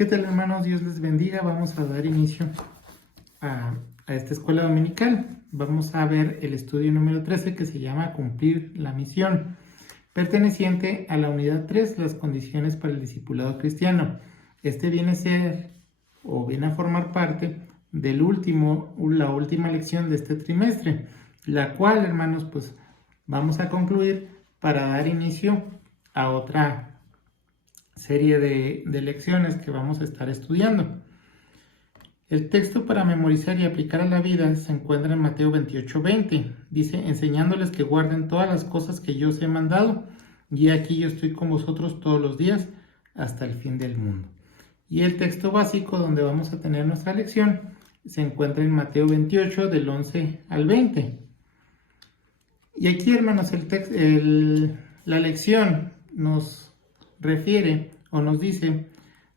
¿Qué tal, hermanos? Dios les bendiga. Vamos a dar inicio a esta escuela dominical. Vamos a ver el estudio número 13 que se llama Cumplir la misión, perteneciente a la unidad 3, las condiciones para el discipulado cristiano. Este viene a ser o viene a formar parte la última lección de este trimestre, la cual, hermanos, pues vamos a concluir para dar inicio a otra serie de lecciones que vamos a estar estudiando. El texto para memorizar y aplicar a la vida se encuentra en Mateo 28:20. Dice, enseñándoles que guarden todas las cosas que yo os he mandado, y aquí yo estoy con vosotros todos los días hasta el fin del mundo. Y el texto básico donde vamos a tener nuestra lección se encuentra en Mateo 28 del 11 al 20. Y aquí, hermanos, la lección nos refiere o nos dice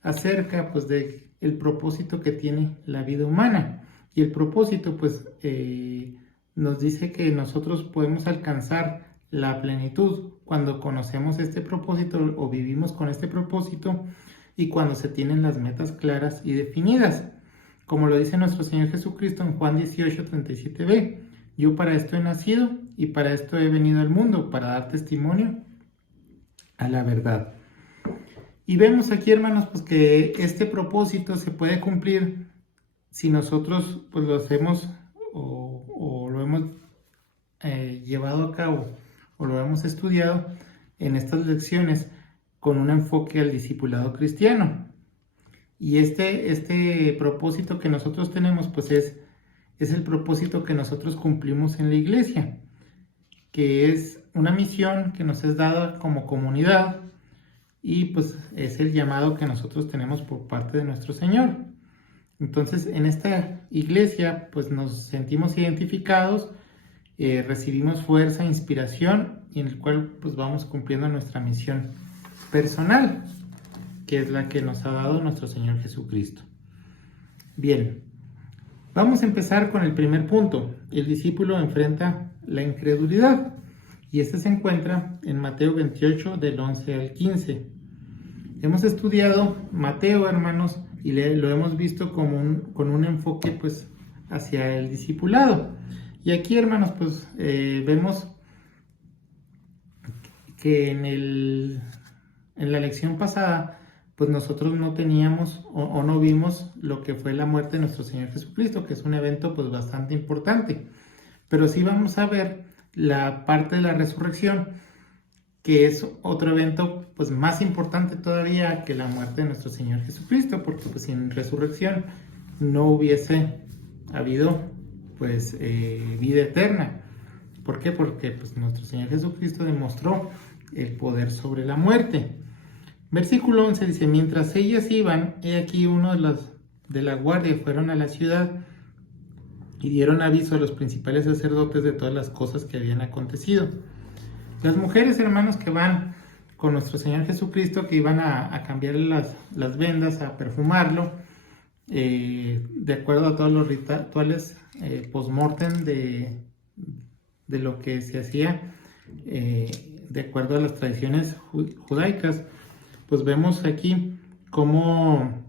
acerca pues de el propósito que tiene la vida humana. Y el propósito pues nos dice que nosotros podemos alcanzar la plenitud cuando conocemos este propósito o vivimos con este propósito y cuando se tienen las metas claras y definidas. Como lo dice nuestro Señor Jesucristo en Juan 18:37b, yo para esto he nacido y para esto he venido al mundo, para dar testimonio a la verdad. Y vemos aquí, hermanos, pues que este propósito se puede cumplir si nosotros pues lo hacemos o lo hemos llevado a cabo o lo hemos estudiado en estas lecciones con un enfoque al discipulado cristiano. Y este propósito que nosotros tenemos pues es el propósito que nosotros cumplimos en la iglesia, que es una misión que nos es dada como comunidad y pues es el llamado que nosotros tenemos por parte de nuestro Señor. Entonces en esta iglesia pues nos sentimos identificados, recibimos fuerza, inspiración y en el cual pues vamos cumpliendo nuestra misión personal, que es la que nos ha dado nuestro Señor Jesucristo. Bien, vamos a empezar con el primer punto. El discípulo enfrenta la incredulidad y este se encuentra en Mateo 28 del 11 al 15. Hemos estudiado Mateo, hermanos, y lo hemos visto con un enfoque pues hacia el discipulado. Y aquí, hermanos, pues vemos que en la lección pasada pues nosotros no teníamos o no vimos lo que fue la muerte de nuestro Señor Jesucristo, que es un evento pues bastante importante. Pero sí vamos a ver la parte de la resurrección, que es otro evento pues más importante todavía que la muerte de nuestro Señor Jesucristo, porque pues sin resurrección no hubiese habido pues vida eterna. ¿Por qué? Porque pues nuestro Señor Jesucristo demostró el poder sobre la muerte. Versículo 11 dice, mientras ellas iban, he aquí uno de la guardia fueron a la ciudad y dieron aviso a los principales sacerdotes de todas las cosas que habían acontecido. Las mujeres, hermanos, que van con nuestro Señor Jesucristo, que iban a cambiarle las vendas, a perfumarlo, de acuerdo a todos los rituales post-mortem de lo que se hacía, de acuerdo a las tradiciones judaicas, pues vemos aquí cómo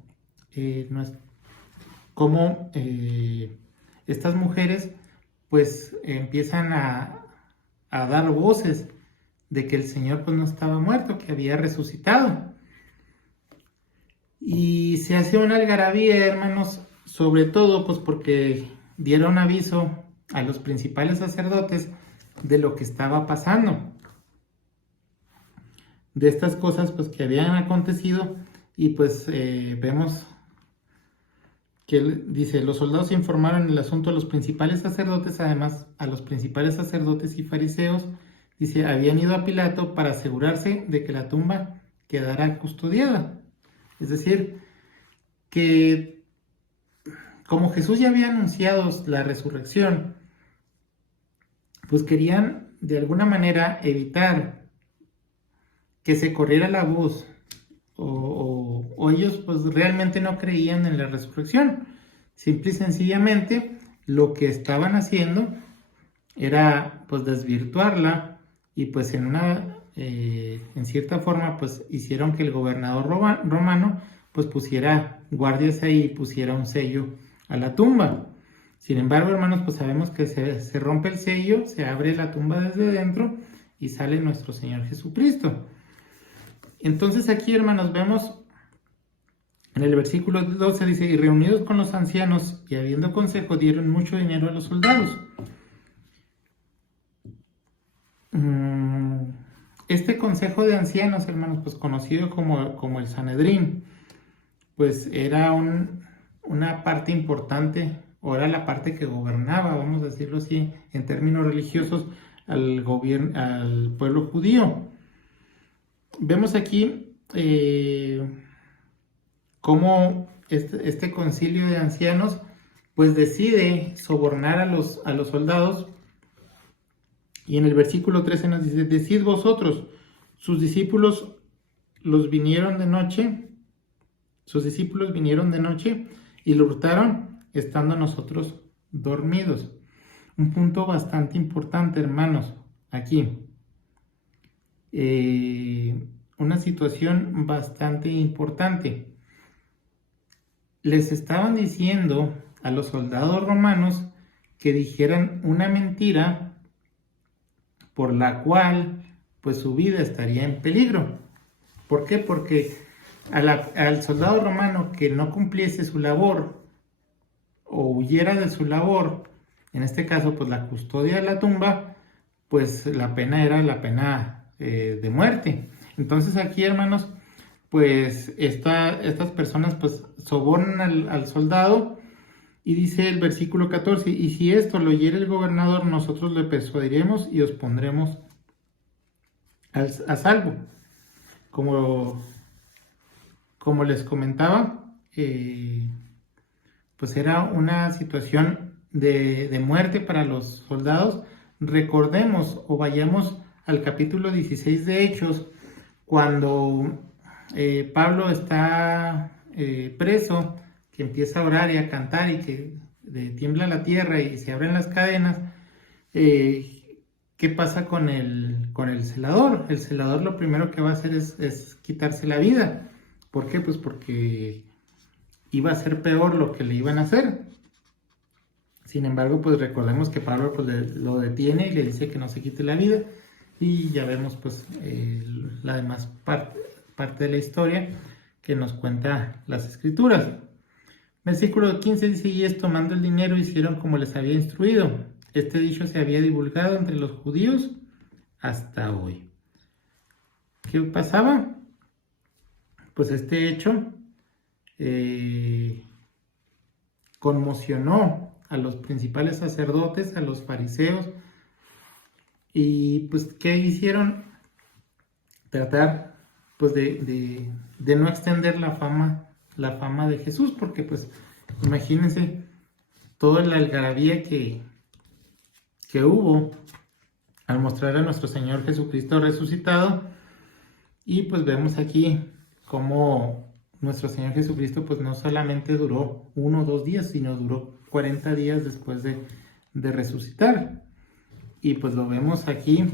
estas mujeres pues empiezan a dar voces de que el Señor pues no estaba muerto, que había resucitado. Y se hace una algarabía, hermanos, sobre todo pues porque dieron aviso a los principales sacerdotes de lo que estaba pasando, de estas cosas pues que habían acontecido. Y pues vemos que dice, los soldados informaron el asunto a los principales sacerdotes, además a los principales sacerdotes y fariseos, dice, habían ido a Pilato para asegurarse de que la tumba quedara custodiada. Es decir, que como Jesús ya había anunciado la resurrección, pues querían de alguna manera evitar que se corriera la voz o ellos pues realmente no creían en la resurrección. Simple y sencillamente lo que estaban haciendo era pues desvirtuarla y pues en cierta forma pues hicieron que el gobernador romano pues pusiera guardias ahí y pusiera un sello a la tumba. Sin embargo, hermanos, pues sabemos que se rompe el sello, se abre la tumba desde dentro y sale nuestro Señor Jesucristo. Entonces aquí, hermanos, vemos en el versículo 12, dice, y reunidos con los ancianos y habiendo consejo, dieron mucho dinero a los soldados. Este consejo de ancianos, hermanos, pues conocido como el Sanedrín, pues era una parte importante, o era la parte que gobernaba, vamos a decirlo así, en términos religiosos, al pueblo judío. Vemos aquí cómo este concilio de ancianos pues decide sobornar a los soldados, y en el versículo 13 nos dice, decid vosotros, sus discípulos vinieron de noche y lo hurtaron estando nosotros dormidos. Un punto bastante importante, hermanos, aquí. Una situación bastante importante. Les estaban diciendo a los soldados romanos que dijeran una mentira por la cual pues su vida estaría en peligro. ¿Por qué? Porque al soldado romano que no cumpliese su labor o huyera de su labor, en este caso pues la custodia de la tumba, pues la pena era la pena de muerte. Entonces aquí, hermanos, pues estas personas pues sobornan al soldado, y dice el versículo 14, y si esto lo oyere el gobernador, nosotros le persuadiremos y os pondremos a salvo. Como les comentaba, pues era una situación de muerte para los soldados. Recordemos o vayamos al capítulo 16 de Hechos, cuando Pablo está preso, que empieza a orar y a cantar y que tiembla la tierra y se abren las cadenas. ¿Qué pasa con el celador? El celador lo primero que va a hacer es quitarse la vida. ¿Por qué? Pues porque iba a ser peor lo que le iban a hacer. Sin embargo, pues recordemos que Pablo pues, lo detiene y le dice que no se quite la vida, y ya vemos pues la demás parte de la historia que nos cuenta las escrituras. Versículo 15 dice, y ellos tomando el dinero hicieron como les había instruido. Este dicho se había divulgado entre los judíos hasta hoy. ¿Qué pasaba? Pues este hecho conmocionó a los principales sacerdotes, a los fariseos, y pues ¿qué hicieron? Tratar pues de no extender la fama de Jesús, porque pues imagínense toda la algarabía que hubo al mostrar a nuestro Señor Jesucristo resucitado. Y pues vemos aquí cómo nuestro Señor Jesucristo pues no solamente duró 1 o 2 días, sino duró 40 días después de resucitar. Y pues lo vemos aquí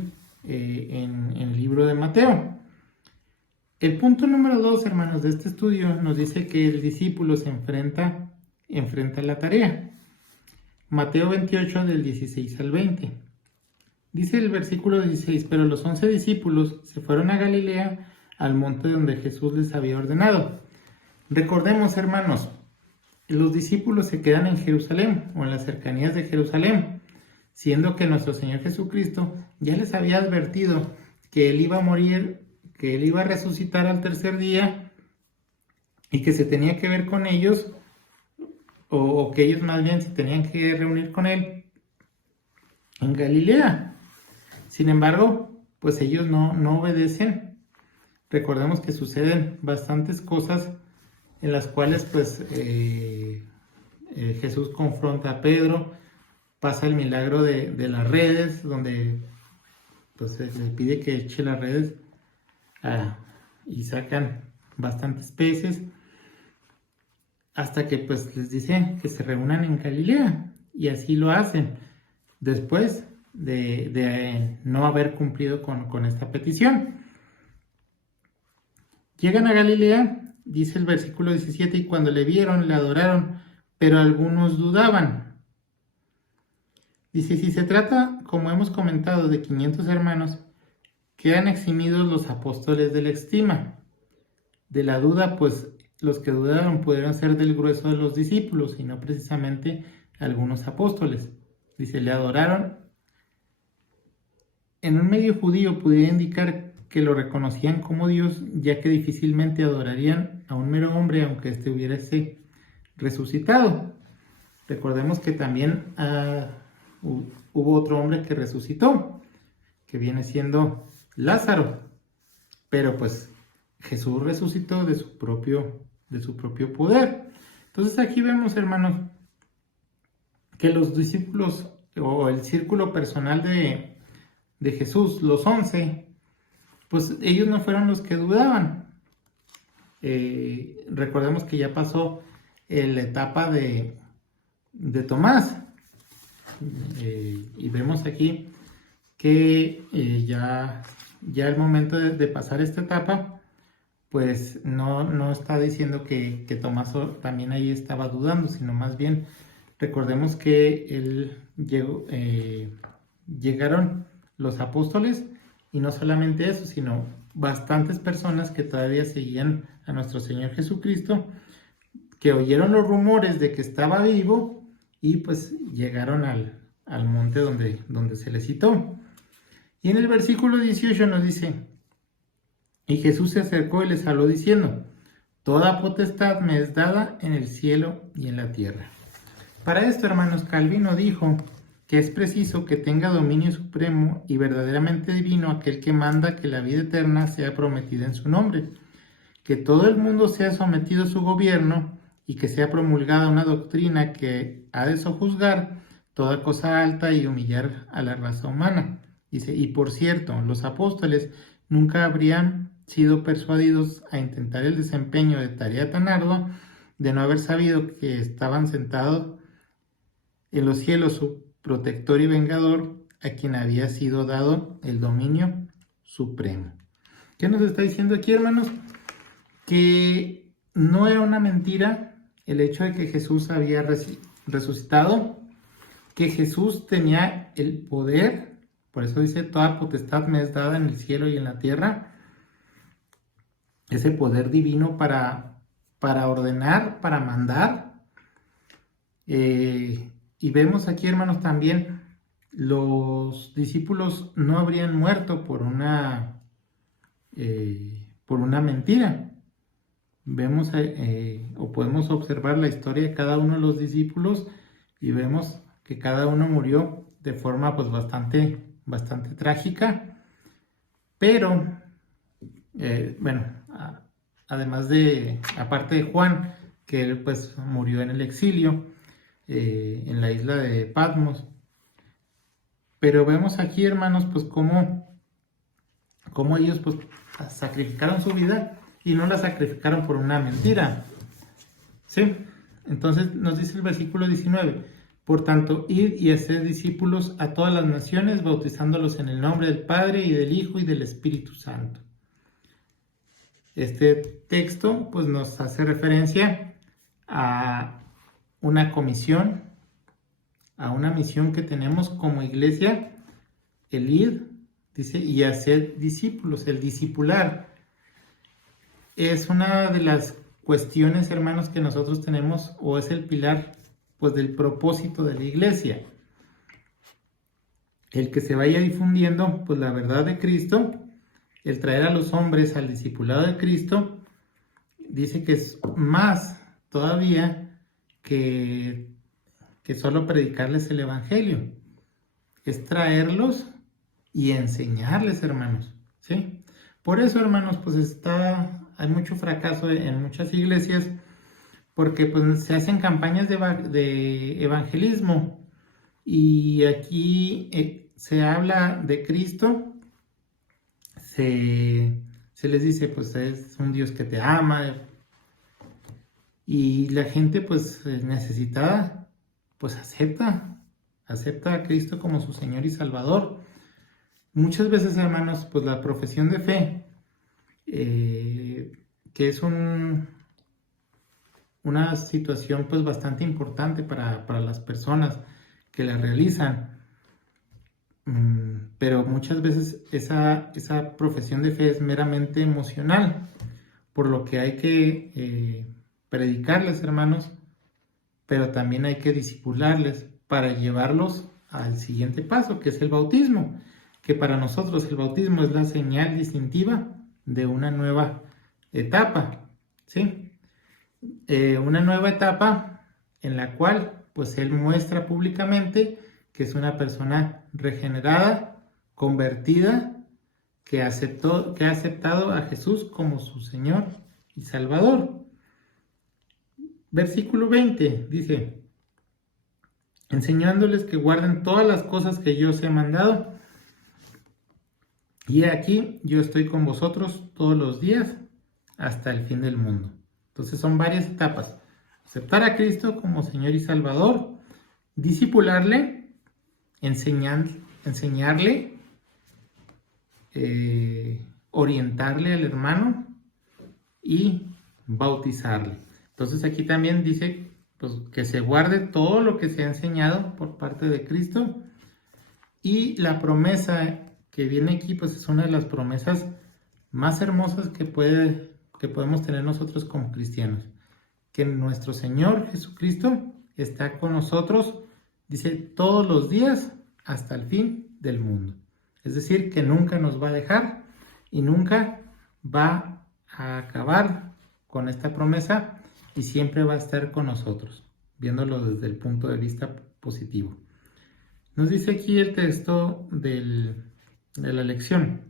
en el libro de Mateo. El punto número 2, hermanos, de este estudio nos dice que el discípulo se enfrenta a la tarea. Mateo 28, del 16 al 20. Dice el versículo 16, pero los 11 discípulos se fueron a Galilea, al monte donde Jesús les había ordenado. Recordemos, hermanos, los discípulos se quedan en Jerusalén o en las cercanías de Jerusalén, siendo que nuestro Señor Jesucristo ya les había advertido que Él iba a morir, que Él iba a resucitar al tercer día, y que se tenía que ver con ellos, o que ellos más bien se tenían que reunir con Él en Galilea. Sin embargo, pues ellos no obedecen. Recordemos que suceden bastantes cosas en las cuales pues Jesús confronta a Pedro, pasa el milagro de las redes, donde pues le pide que eche las redes y sacan bastantes peces, hasta que pues les dice que se reúnan en Galilea, y así lo hacen después de no haber cumplido con esta petición. Llegan a Galilea dice el versículo 17, y cuando le vieron, le adoraron, pero algunos dudaban. Dice, si se trata, como hemos comentado, de 500 hermanos, quedan eximidos los apóstoles de la estima. De la duda, pues los que dudaron pudieron ser del grueso de los discípulos y no precisamente algunos apóstoles. Dice, le adoraron. En un medio judío pudiera indicar que lo reconocían como Dios, ya que difícilmente adorarían a un mero hombre aunque éste hubiese resucitado. Recordemos que también hubo otro hombre que resucitó, que viene siendo Lázaro, pero pues Jesús resucitó de su propio poder. Entonces aquí vemos, hermanos, que los discípulos o el círculo personal de Jesús, los 11, pues ellos no fueron los que dudaban. Recordemos que ya pasó la etapa de Tomás, y vemos aquí que ya el momento de pasar esta etapa, pues no está diciendo que Tomás también ahí estaba dudando, sino más bien recordemos que él llegaron los apóstoles, y no solamente eso, sino bastantes personas que todavía seguían a nuestro Señor Jesucristo, que oyeron los rumores de que estaba vivo y pues llegaron al monte donde se le citó. Y en el versículo 18 nos dice, y Jesús se acercó y les habló diciendo, toda potestad me es dada en el cielo y en la tierra. Para esto, hermanos, Calvino dijo que es preciso que tenga dominio supremo y verdaderamente divino aquel que manda que la vida eterna sea prometida en su nombre, que todo el mundo sea sometido a su gobierno y que sea promulgada una doctrina que ha de sojuzgar toda cosa alta y humillar a la raza humana. Dice, y por cierto, los apóstoles nunca habrían sido persuadidos a intentar el desempeño de tarea tan ardua de no haber sabido que estaban sentados en los cielos su protector y vengador, a quien había sido dado el dominio supremo. ¿Qué nos está diciendo aquí, hermanos? Que no era una mentira el hecho de que Jesús había resucitado, que Jesús tenía el poder, por eso dice, toda potestad me es dada en el cielo y en la tierra, ese poder divino para ordenar, para mandar. Y vemos aquí, hermanos, también los discípulos no habrían muerto por una mentira. Vemos o podemos observar la historia de cada uno de los discípulos y vemos que cada uno murió de forma pues bastante trágica, pero bueno, además aparte de Juan, que él pues murió en el exilio, en la isla de Patmos. Pero vemos aquí, hermanos, pues cómo ellos pues sacrificaron su vida y no la sacrificaron por una mentira. ¿Sí? Entonces nos dice el versículo 19, por tanto, id y haced discípulos a todas las naciones, bautizándolos en el nombre del Padre y del Hijo y del Espíritu Santo. Este texto pues nos hace referencia a una comisión, a una misión que tenemos como iglesia, el ir, dice, y hacer discípulos, el discipular. Es una de las cuestiones, hermanos, que nosotros tenemos, o es el pilar, pues, del propósito de la iglesia. El que se vaya difundiendo, pues, la verdad de Cristo, el traer a los hombres al discipulado de Cristo, dice que es más todavía que solo predicarles el evangelio, es traerlos y enseñarles, hermanos, ¿sí? Por eso, hermanos, pues hay mucho fracaso en muchas iglesias, porque pues se hacen campañas de evangelismo, y aquí se habla de Cristo, se les dice, pues es un Dios que te ama, y la gente pues necesitada, pues acepta a Cristo como su Señor y Salvador. Muchas veces, hermanos, pues la profesión de fe que es una situación pues bastante importante para las personas que la realizan. Pero muchas veces esa profesión de fe es meramente emocional, por lo que hay que predicarles, hermanos, pero también hay que discipularles para llevarlos al siguiente paso, que es el bautismo, que para nosotros el bautismo es la señal distintiva de una nueva etapa, ¿sí? Una nueva etapa en la cual pues él muestra públicamente que es una persona regenerada, convertida, que ha aceptado a Jesús como su Señor y Salvador. Versículo 20 dice: enseñándoles que guarden todas las cosas que yo os he mandado, y aquí yo estoy con vosotros todos los días hasta el fin del mundo. Entonces son varias etapas: aceptar a Cristo como Señor y Salvador, discipularle, enseñarle, orientarle al hermano y bautizarle. Entonces aquí también dice pues, que se guarde todo lo que se ha enseñado por parte de Cristo, y la promesa que viene aquí pues es una de las promesas más hermosas que podemos tener nosotros como cristianos, que nuestro Señor Jesucristo está con nosotros, dice, todos los días hasta el fin del mundo. Es decir, que nunca nos va a dejar y nunca va a acabar con esta promesa, y siempre va a estar con nosotros, viéndolo desde el punto de vista positivo. Nos dice aquí el texto de la lección: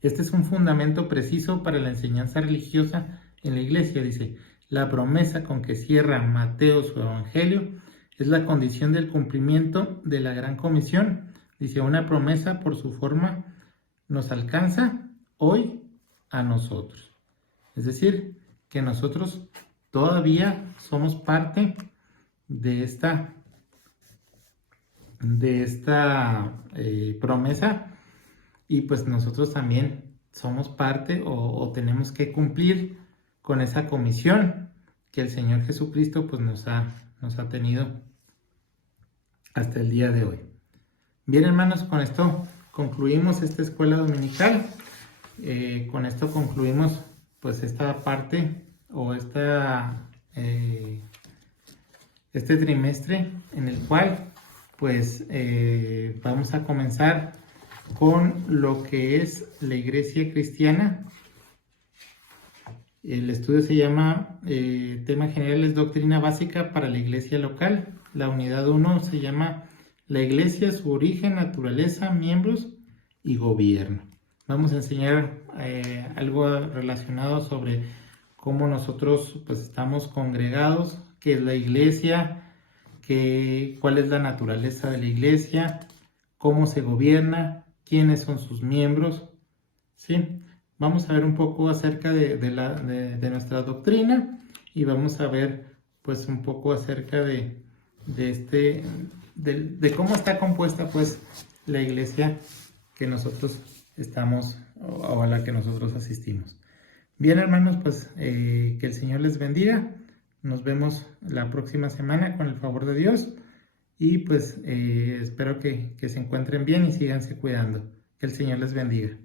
este es un fundamento preciso para la enseñanza religiosa en la iglesia. Dice, la promesa con que cierra Mateo su evangelio es la condición del cumplimiento de la gran comisión. Dice, una promesa por su forma nos alcanza hoy a nosotros. Es decir, que nosotros todavía somos parte de esta promesa, y pues nosotros también somos parte o tenemos que cumplir con esa comisión que el Señor Jesucristo pues nos ha tenido hasta el día de hoy. Bien, hermanos, con esto concluimos esta escuela dominical. Con esto concluimos pues esta parte o este trimestre, en el cual pues vamos a comenzar con lo que es la iglesia cristiana. El estudio se llama tema general es doctrina básica para la iglesia local. La unidad 1 se llama la iglesia, su origen, naturaleza, miembros y gobierno. Vamos a enseñar algo relacionado sobre cómo nosotros pues estamos congregados, qué es la iglesia, cuál es la naturaleza de la iglesia, cómo se gobierna, quiénes son sus miembros, ¿sí? Vamos a ver un poco acerca de nuestra doctrina, y vamos a ver pues un poco acerca de cómo está compuesta pues la iglesia que nosotros estamos o a la que nosotros asistimos. Bien, hermanos, pues que el Señor les bendiga. Nos vemos la próxima semana con el favor de Dios, y pues espero que se encuentren bien y síganse cuidando. Que el Señor les bendiga.